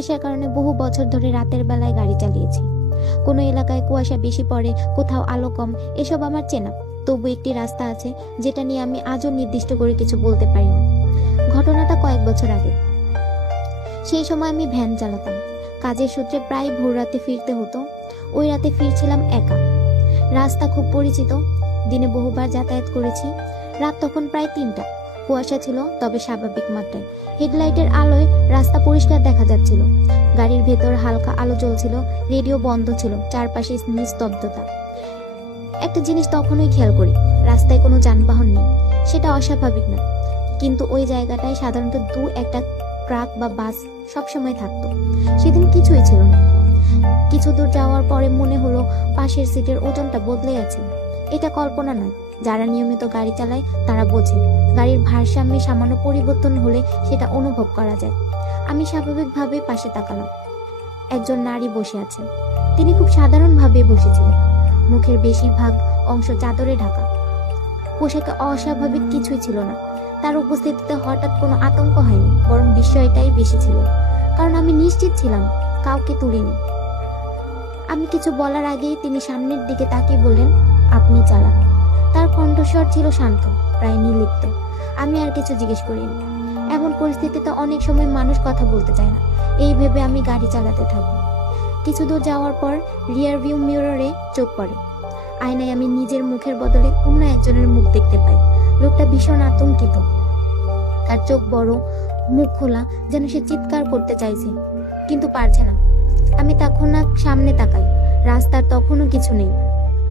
পেশার কারণে বহু বছর ধরে রাতের বেলায় গাড়ি চালিয়েছি। কোনো এলাকায় কুয়াশা বেশি পড়ে, কোথাও আলো কম, এসব আমার চেনা। তবু একটি রাস্তা আছে যেটা নিয়ে আমি আজও নির্দিষ্ট করে কিছু বলতে পারি না। ঘটনাটা কয়েক বছর আগে। সেই সময় আমি ভ্যান চালাতাম। কাজের সূত্রে প্রায় ভোর রাতে ফিরতে হতো। ওই রাতে ফিরছিলাম একা। রাস্তা খুব পরিচিত, দিনে বহুবার যাতায়াত করেছি। রাত তখন প্রায় 3টা। কুয়াশা ছিল, তবে স্বাভাবিক মাত্রায়। হেডলাইটের আলোয় রাস্তা পরিষ্কার দেখা যাচ্ছিল। গাড়ির ভেতর হালকা আলো জ্বলছিল, রেডিও বন্ধ ছিল, চারপাশে নিস্তব্ধতা। একটা জিনিস তখনই খেয়াল করি, রাস্তায় কোনো যানবাহন নেই। সেটা অস্বাভাবিক না, কিন্তু ওই জায়গাটায় সাধারণত একটা ট্রাক বা বাস সবসময় থাকতো। সেদিন কিছুই ছিল না। কিছু দূর যাওয়ার পরে মনে হলো পাশের সিটের ওজনটা বদলে গেছে। এটা কল্পনা নয়, যারা নিয়মিত গাড়ি চালায় তারা বোঝে গাড়ির ভারসাম্যে সামান্য পরিবর্তন হলে সেটা অনুভব করা যায়। আমি স্বাভাবিকভাবে পাশে তাকালাম। একজন নারী বসে আছেন। তিনি খুব সাধারণভাবে বসেছিলেন, মুখের বেশিরভাগ অংশ চাদরে ঢাকা। পোশাকে অস্বাভাবিক কিছুই ছিল না। তার উপস্থিতিতে হঠাৎ কোনো আতঙ্ক হয়নি, বরং বিস্ময়টাই বেশি ছিল। কারণ আমি নিশ্চিত ছিলাম কাউকে তুলিনি। আমি কিছু বলার আগেই তিনি সামনের দিকে তাকিয়ে বললেন, আপনি চালান। তার কণ্ঠস্বর ছিল শান্ত, প্রায় নির্লিপ্ত। আমি আর কিছু জিজ্ঞেস করিনি। এমন পরিস্থিতিতে অনেক সময় মানুষ কথা বলতে চায় না, এই ভেবে আমি গাড়ি চালাতে থাকি। কিছু দূর যাওয়ার পর রিয়ার ভিউ মিররে চোখ পড়ে। আয়নায় আমি নিজের মুখের বদলে অন্য একজনের মুখ দেখতে পাই। লোকটা ভীষণ আতঙ্কিত। তার চোখ বড়, মুখ খোলা, যেন সে চিৎকার করতে চাইছে, কিন্তু পারছে না। আমি তখন সামনে তাকাই। রাস্তার তখনও কিছু নেই,